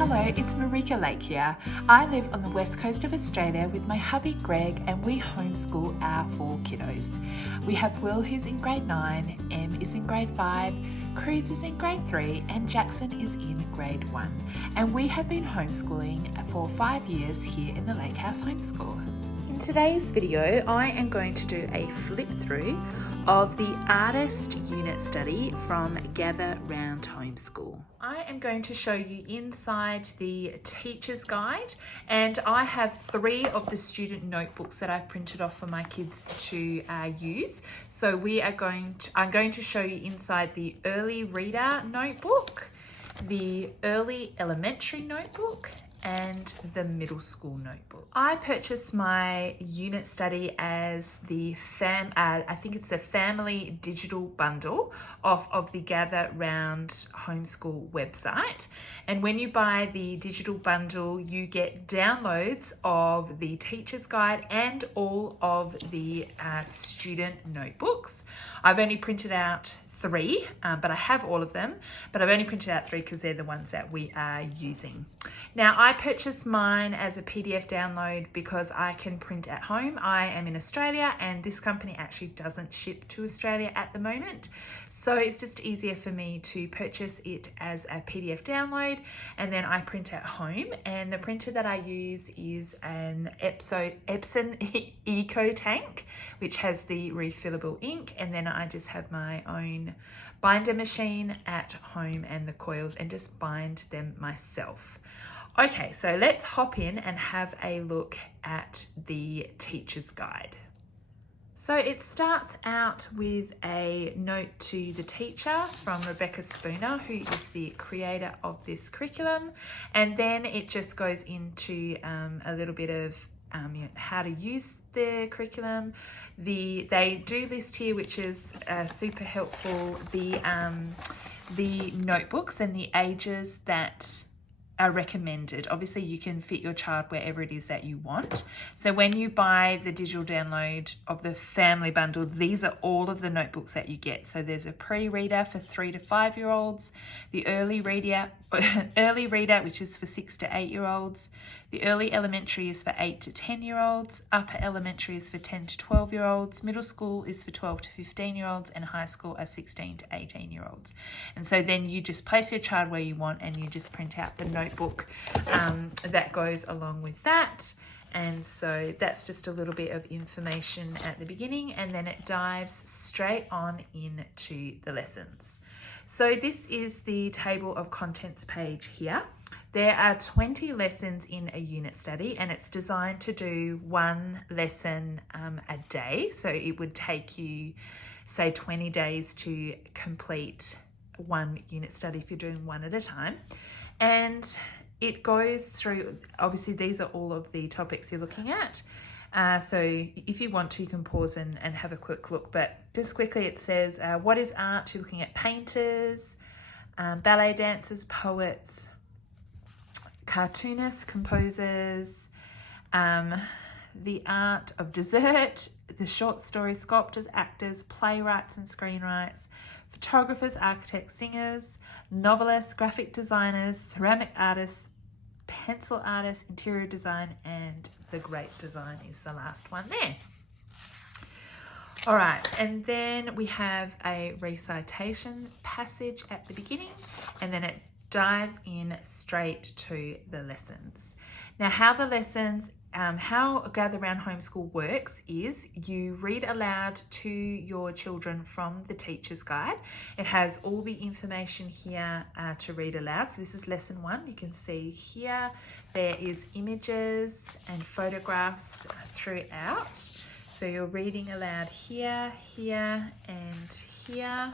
Hello, it's Marika Lake here. I live on the west coast of Australia with my hubby Greg, and we homeschool our 4 kiddos. We have Will, who's in grade 9, Em is in grade 5, Cruz is in grade 3, and Jackson is in grade 1. And we have been homeschooling for 5 years here in the Lake House Homeschool. In today's video, I am going to do a flip through of the artist unit study from Gather Round Homeschool. I am going to show you inside the teacher's guide, and I have 3 of the student notebooks that I've printed off for my kids to use. So I'm going to show you inside the early reader notebook, the early elementary notebook, and the middle school notebook. I purchased my unit study as the I think it's the family digital bundle of the Gather Round Homeschool website. And when you buy the digital bundle, you get downloads of the teacher's guide and all of the student notebooks. I've only printed out 3, but I have all of them, but I've only printed out 3 because they're the ones that we are using. Now, I purchased mine as a PDF download because I can print at home. I am in Australia and this company actually doesn't ship to Australia at the moment. So it's just easier for me to purchase it as a PDF download and then I print at home. And the printer that I use is an Epson Eco Tank, which has the refillable ink. And then I just have my own binder machine at home and the coils and just bind them myself. Okay, so let's hop in and have a look at the teacher's guide. So it starts out with a note to the teacher from Rebecca Spooner, who is the creator of this curriculum, and then it just goes into a little bit of how to use the curriculum. They do list here, which is super helpful, the notebooks and the ages that are recommended. Obviously, you can fit your child wherever it is that you want. So when you buy the digital download of the family bundle, these are all of the notebooks that you get. So there's a pre-reader for 3 to 5 year olds, the early reader, which is for 6 to 8 year olds, the early elementary is for 8 to 10 year olds, upper elementary is for 10 to 12 year olds, middle school is for 12 to 15 year olds, and high school are 16 to 18 year olds. And so then you just place your child where you want and you just print out the notebook that goes along with that. And so that's just a little bit of information at the beginning, and then it dives straight on into the lessons. So this is the table of contents page here. There are 20 lessons in a unit study, and it's designed to do 1 lesson a day. So it would take you, say, 20 days to complete 1 unit study if you're doing 1 at a time. And it goes through, obviously these are all of the topics you're looking at. So if you want to, you can pause and have a quick look. But just quickly, it says, what is art? You're looking at painters, ballet dancers, poets, cartoonists, composers, the art of dessert, the short story sculptors, actors, playwrights and screenwrights, photographers, architects, singers, novelists, graphic designers, ceramic artists, pencil artists, interior design, and the great design is the last one there. All right, and then we have a recitation passage at the beginning, and then it dives in straight to the lessons. Now, how Gather Round Homeschool works is you read aloud to your children from the teacher's guide. It has all the information here to read aloud. So this is lesson 1. You can see here there is images and photographs throughout. So you're reading aloud here, here, and here,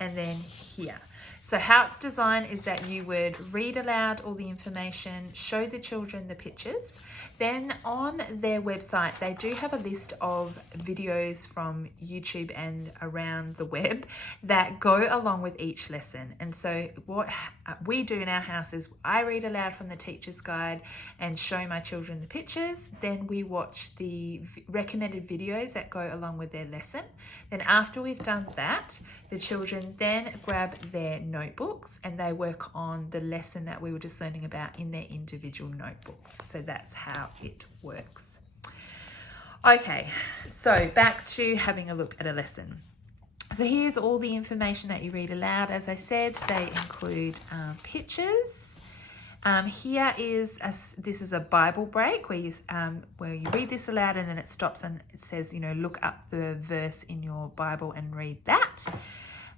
and then here. So how it's designed is that you would read aloud all the information, show the children the pictures. Then on their website, they do have a list of videos from YouTube and around the web that go along with each lesson. And so what we do in our house is I read aloud from the teacher's guide and show my children the pictures. Then we watch the recommended videos that go along with their lesson. Then after we've done that, the children then grab their notebooks, and they work on the lesson that we were just learning about in their individual notebooks. So that's how it works. Okay, so back to having a look at a lesson. So here's all the information that you read aloud. As I said, they include pictures. Here is this is a Bible break where you read this aloud, and then it stops and it says, look up the verse in your Bible and read that.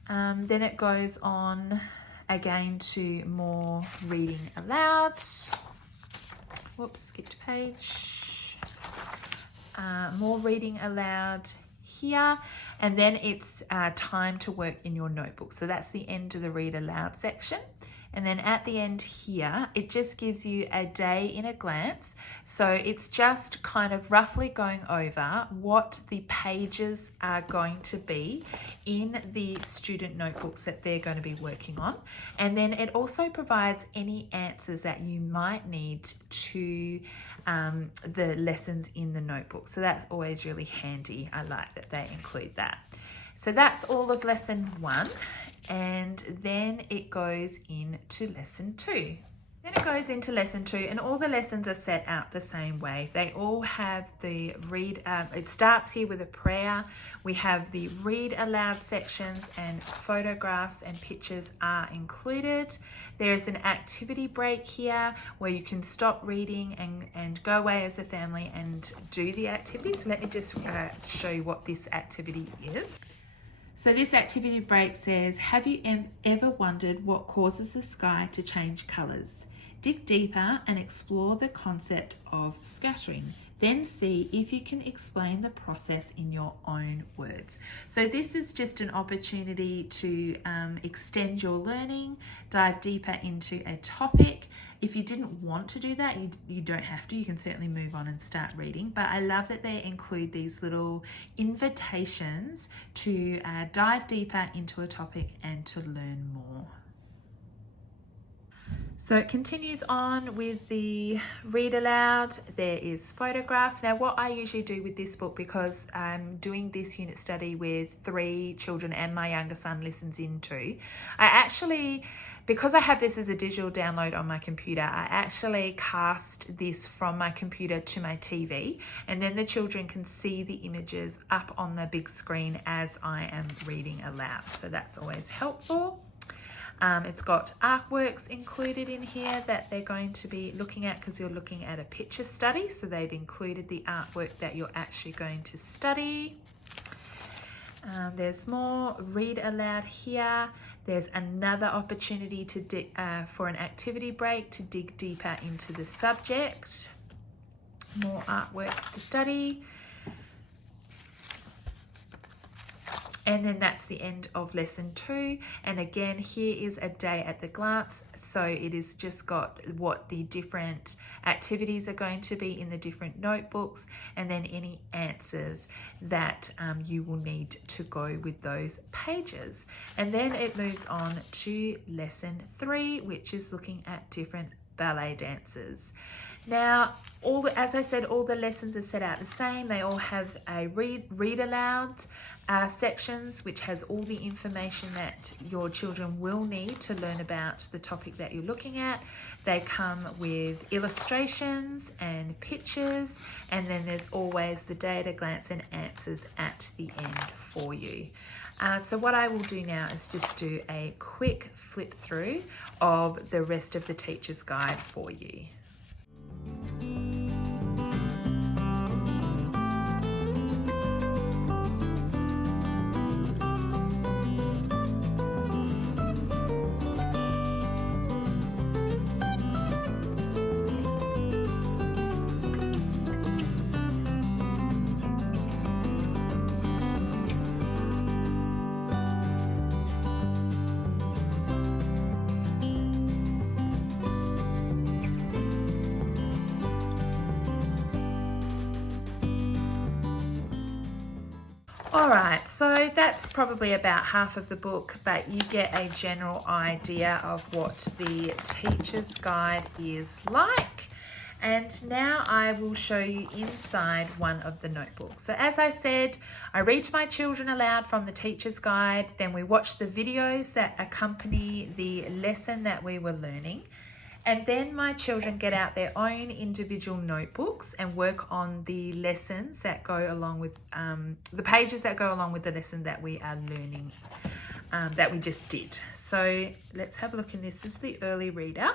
Then it goes on again to more reading aloud. Whoops, skipped page. More reading aloud here, and then it's time to work in your notebook. So that's the end of the read aloud section. And then at the end here, it just gives you a day in a glance. So it's just kind of roughly going over what the pages are going to be in the student notebooks that they're going to be working on. And then it also provides any answers that you might need to the lessons in the notebook. So that's always really handy. I like that they include that. So that's all of lesson 1. And then it goes into lesson 2. Then it goes into lesson 2, and all the lessons are set out the same way. They all have the it starts here with a prayer. We have the read aloud sections, and photographs and pictures are included. There is an activity break here where you can stop reading and go away as a family and do the activity. So let me just show you what this activity is. So this activity break says, have you ever wondered what causes the sky to change colours? Dig deeper and explore the concept of scattering. Then see if you can explain the process in your own words. So this is just an opportunity to extend your learning, dive deeper into a topic. If you didn't want to do that, you don't have to. You can certainly move on and start reading. But I love that they include these little invitations to dive deeper into a topic and to learn more. So it continues on with the read aloud. There is photographs. Now what I usually do with this book, because I'm doing this unit study with 3 children and my younger son listens in too, because I have this as a digital download on my computer, I actually cast this from my computer to my TV, and then the children can see the images up on the big screen as I am reading aloud. So that's always helpful. It's got artworks included in here that they're going to be looking at, because you're looking at a picture study. So they've included the artwork that you're actually going to study. There's more read aloud here. There's another opportunity to for an activity break to dig deeper into the subject. More artworks to study. And then that's the end of lesson 2. And again, here is a day at the glance. So it is just got what the different activities are going to be in the different notebooks, and then any answers that you will need to go with those pages. And then it moves on to lesson 3, which is looking at different ballet dances. Now, as I said, all the lessons are set out the same. They all have a read aloud sections, which has all the information that your children will need to learn about the topic that you're looking at. They come with illustrations and pictures, and then there's always the day at a glance and answers at the end for you. So what I will do now is just do a quick flip through of the rest of the teacher's guide for you. Alright, so that's probably about half of the book, but you get a general idea of what the teacher's guide is like. And now I will show you inside one of the notebooks. So as I said, I read to my children aloud from the teacher's guide, then we watch the videos that accompany the lesson that we were learning. And then my children get out their own individual notebooks and work on the lessons that go along with, the pages that go along with the lesson that we are learning, that we just did. So let's have a look in this. This is the early reader.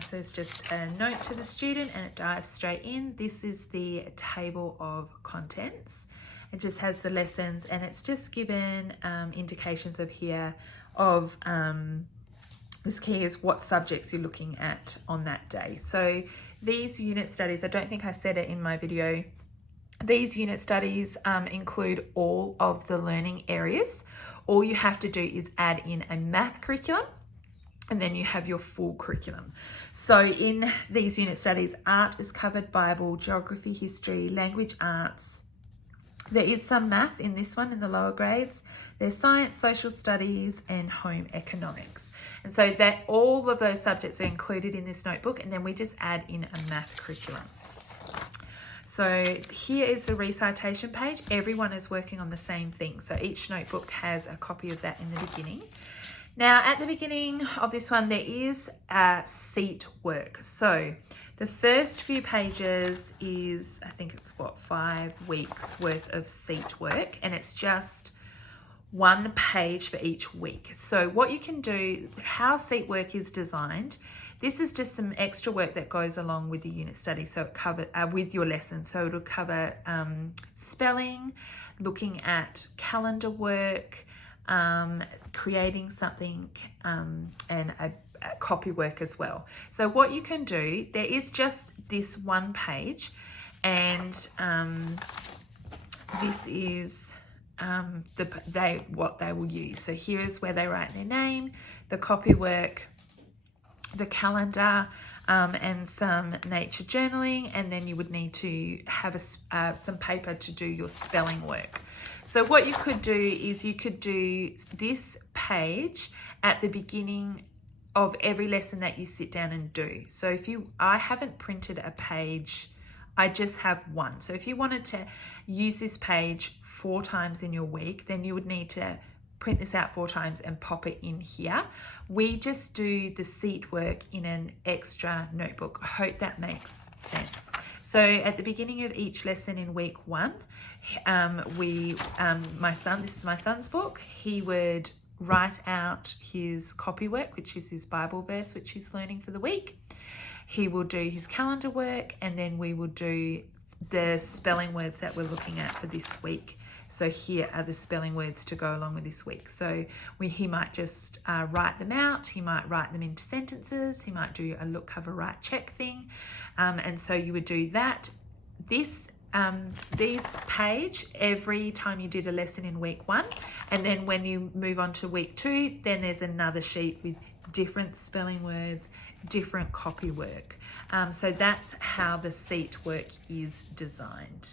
So it's just a note to the student and it dives straight in. This is the table of contents. It just has the lessons and it's just given indications of here of this key is what subjects you're looking at on that day. So these unit studies, I don't think I said it in my video, these unit studies include all of the learning areas. All you have to do is add in a math curriculum, and then you have your full curriculum. So in these unit studies, art is covered, Bible, geography, history, language arts. There is some math in this one in the lower grades. There's science, social studies, and home economics. And so that all of those subjects are included in this notebook, and then we just add in a math curriculum. So here is the recitation page. Everyone is working on the same thing. So each notebook has a copy of that in the beginning. Now, at the beginning of this one, there is seat work. So the first few pages is, I think it's 5 weeks worth of seat work, and it's just one page for each week. So what you can do, how seat work is designed, this is just some extra work that goes along with the unit study. So it covers with your lesson. So it'll cover spelling, looking at calendar work, creating something, and a copy work as well. So what you can do, there is just this one page, and this is what they will use. So here is where they write their name, the copy work, the calendar, and some nature journaling, and then you would need to have some paper to do your spelling work. So what you could do is you could do this page at the beginning of every lesson that you sit down and do. So I haven't printed a page, I just have one. So if you wanted to use this page 4 times in your week, then you would need to print this out 4 times and pop it in here. We just do the seat work in an extra notebook. I hope that makes sense. So at the beginning of each lesson in week 1, this is my son's book, he would write out his copy work, which is his Bible verse, which he's learning for the week. He will do his calendar work, and then we will do the spelling words that we're looking at for this week. So here are the spelling words to go along with this week. So he might just write them out. He might write them into sentences. He might do a look, cover, write, check thing. And so you would do that. This page every time you did a lesson in week 1. And then when you move on to week 2, then there's another sheet with different spelling words, different copy work. So that's how the seat work is designed.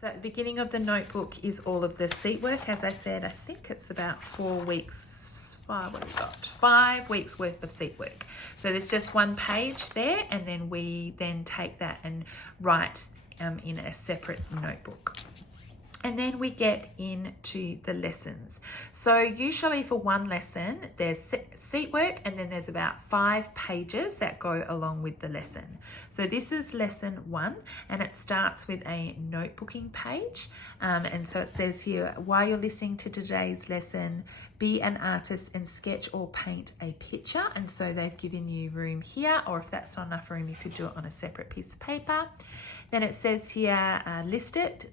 So at the beginning of the notebook is all of the seat work. As I said, I think it's about 4 weeks, 5 weeks worth of seat work. So there's just one page there, and then we then take that and write in a separate notebook. And then we get into the lessons. So usually for one lesson, there's seat work, and then there's about 5 pages that go along with the lesson. So this is lesson 1, and it starts with a notebooking page. And so it says here, while you're listening to today's lesson, be an artist and sketch or paint a picture. And so they've given you room here, or if that's not enough room, you could do it on a separate piece of paper. Then it says here, list it,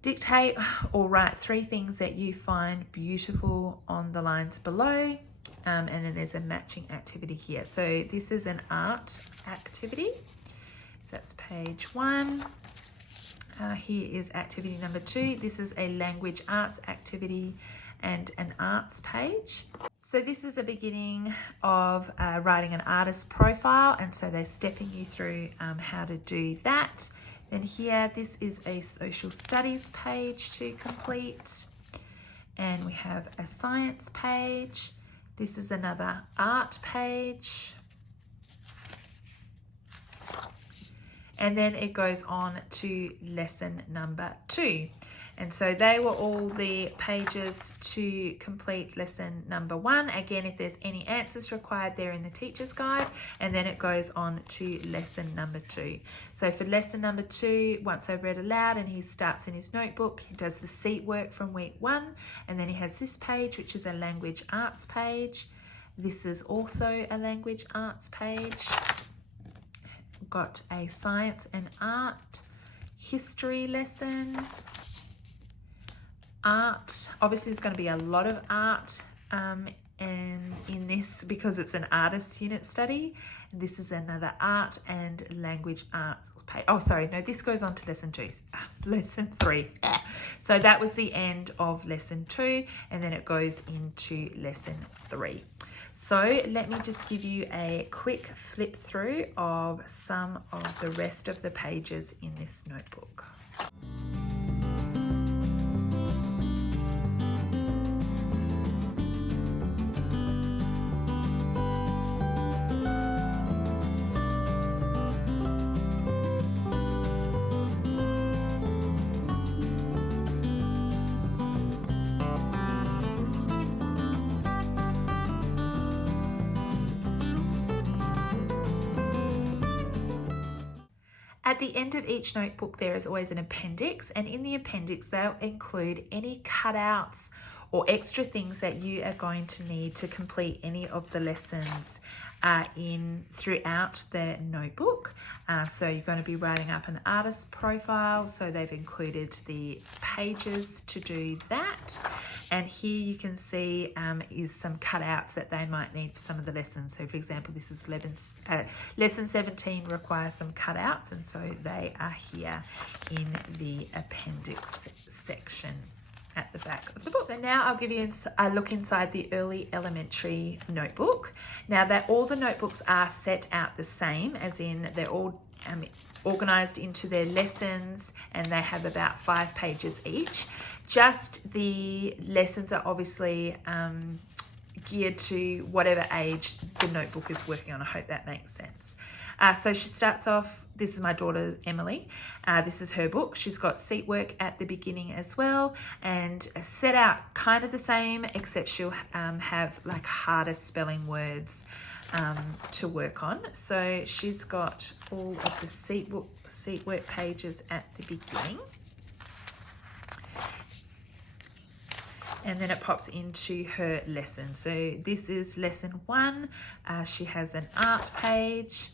dictate or write 3 things that you find beautiful on the lines below, and then there's a matching activity here. So this is an art activity, so that's page 1. Here is activity number 2. This is a language arts activity and an arts page. So this is a beginning of writing an artist profile, and so they're stepping you through how to do that. Then here, this is a social studies page to complete. And we have a science page. This is another art page. And then it goes on to lesson number 2. And so they were all the pages to complete lesson number 1. Again, if there's any answers required, they're in the teacher's guide. And then it goes on to lesson number 2. So for lesson number 2, once I've read aloud and he starts in his notebook, he does the seat work from week 1. And then he has this page, which is a language arts page. This is also a language arts page. Got a science and art history lesson. Art, obviously there's going to be a lot of art and in this because it's an artist unit study. This is another art and language arts page. Oh, sorry, no, this goes on to lesson 2, lesson 3. So that was the end of lesson 2, and then it goes into lesson 3. So let me just give you a quick flip through of some of the rest of the pages in this notebook. At the end of each notebook, there is always an appendix, and in the appendix, they'll include any cutouts or extra things that you are going to need to complete any of the lessons throughout the notebook. So you're going to be writing up an artist profile, so they've included the pages to do that. And here you can see is some cutouts that they might need for some of the lessons. So for example, this is lesson 17 requires some cutouts, and so they are here in the appendix section at the back of the book. So now I'll give you a look inside the early elementary notebook. Now that all the notebooks are set out the same, as in they're all organized into their lessons, and they have about 5 pages each. Just the lessons are obviously geared to whatever age the notebook is working on. I hope that makes sense. So she starts off, this is my daughter Emily, this is her book. She's got seat work at the beginning as well, and set out kind of the same, except she'll have like harder spelling words to work on. So she's got all of the seat work pages at the beginning. And then it pops into her lesson. So this is lesson 1. She has an art page,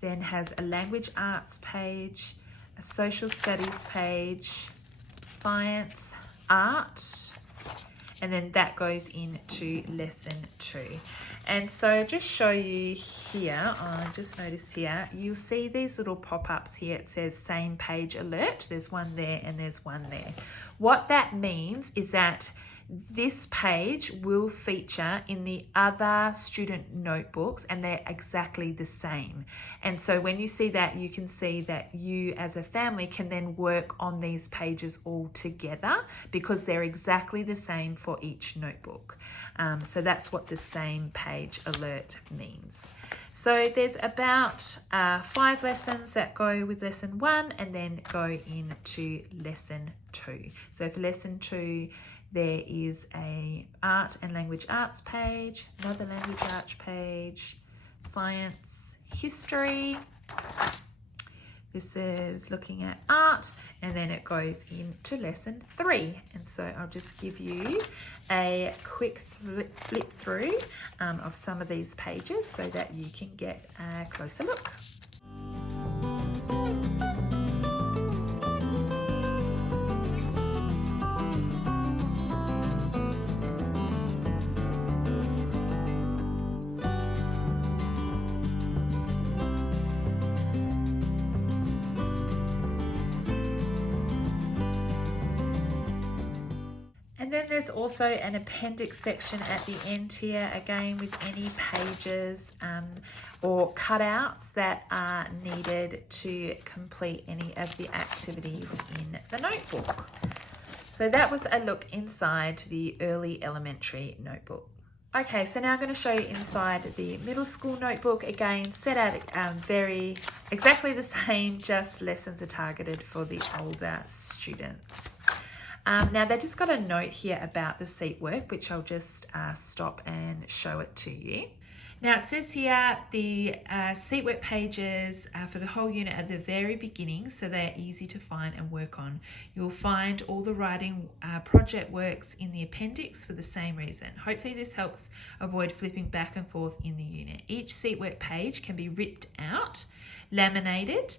then has a language arts page, a social studies page, science, art, and then that goes into lesson 2. And so just show you here, I just noticed here, you'll see these little pop-ups here. It says same page alert. There's one there and there's one there. What that means is that this page will feature in the other student notebooks, and they're exactly the same. And so when you see that, you can see that you as a family can then work on these pages all together because they're exactly the same for each notebook. So that's what the same page alert means. So there's about 5 lessons that go with lesson 1 and then go into lesson 2. So for lesson 2, there is a art and language arts page, another language arts page, science, history. This is looking at art, and then it goes into lesson 3. And so I'll just give you a quick flip through of some of these pages so that you can get a closer look. And then there's also an appendix section at the end here, again with any pages or cutouts that are needed to complete any of the activities in the notebook. So that was a look inside the early elementary notebook. Okay, so now I'm going to show you inside the middle school notebook. Again, set out exactly the same, just lessons are targeted for the older students. Now they just got a note here about the seat work, which I'll just stop and show it to you. Now it says here the seat work pages for the whole unit at the very beginning, so they're easy to find and work on. You'll find all the writing project works in the appendix for the same reason. Hopefully this helps avoid flipping back and forth in the unit. Each seat work page can be ripped out, laminated,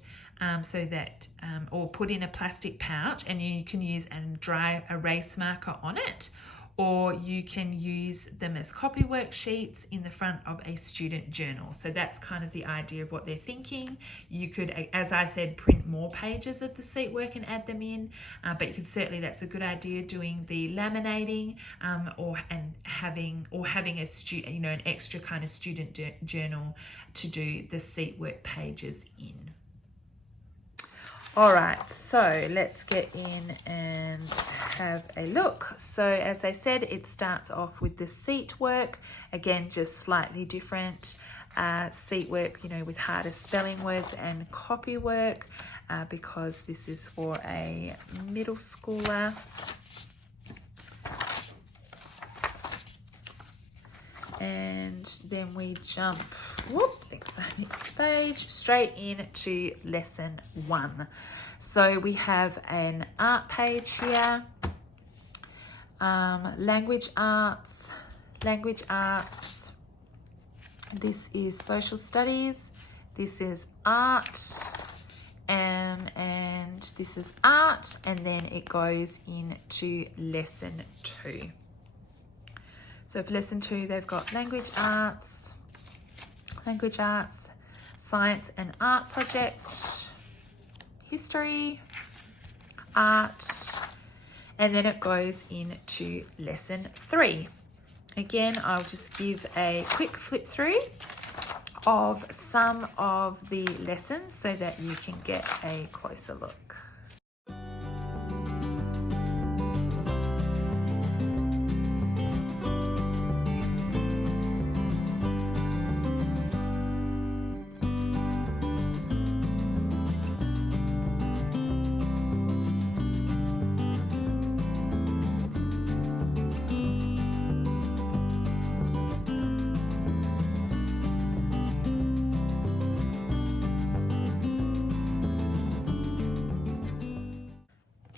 so that or put in a plastic pouch, and you can use a dry erase marker on it, or you can use them as copy worksheets in the front of a student journal. So that's kind of the idea of what they're thinking. You could, as I said, print more pages of the seat work and add them in, but you could certainly, that's a good idea, doing the laminating or having a student, an extra kind of student journal to do the seat work pages in. All right, so let's get in and have a look. So as I said, it starts off with the seat work. Again, just slightly different seat work, with harder spelling words and copy work because this is for a middle schooler. And then we jump, thanks, I missed page, straight into lesson 1. So we have an art page here, language arts. This is social studies, this is art, and this is art, and then it goes into lesson 2. So for lesson 2, they've got language arts, science and art project, history, art, and then it goes into lesson 3. Again, I'll just give a quick flip through of some of the lessons so that you can get a closer look.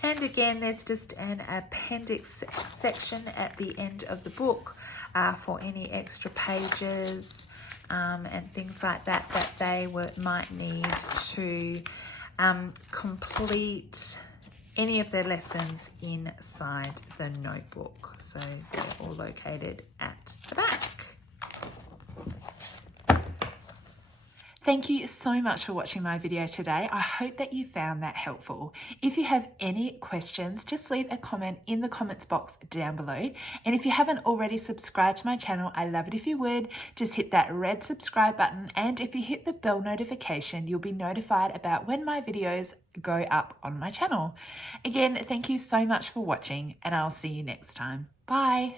And again, there's just an appendix section at the end of the book for any extra pages and things like that they might need to complete any of their lessons inside the notebook. So they're all located at the back. Thank you so much for watching my video today. I hope that you found that helpful. If you have any questions, just leave a comment in the comments box down below. And if you haven't already subscribed to my channel, I love it if you would. Just hit that red subscribe button, and if you hit the bell notification, you'll be notified about when my videos go up on my channel. Again, thank you so much for watching, and I'll see you next time. Bye.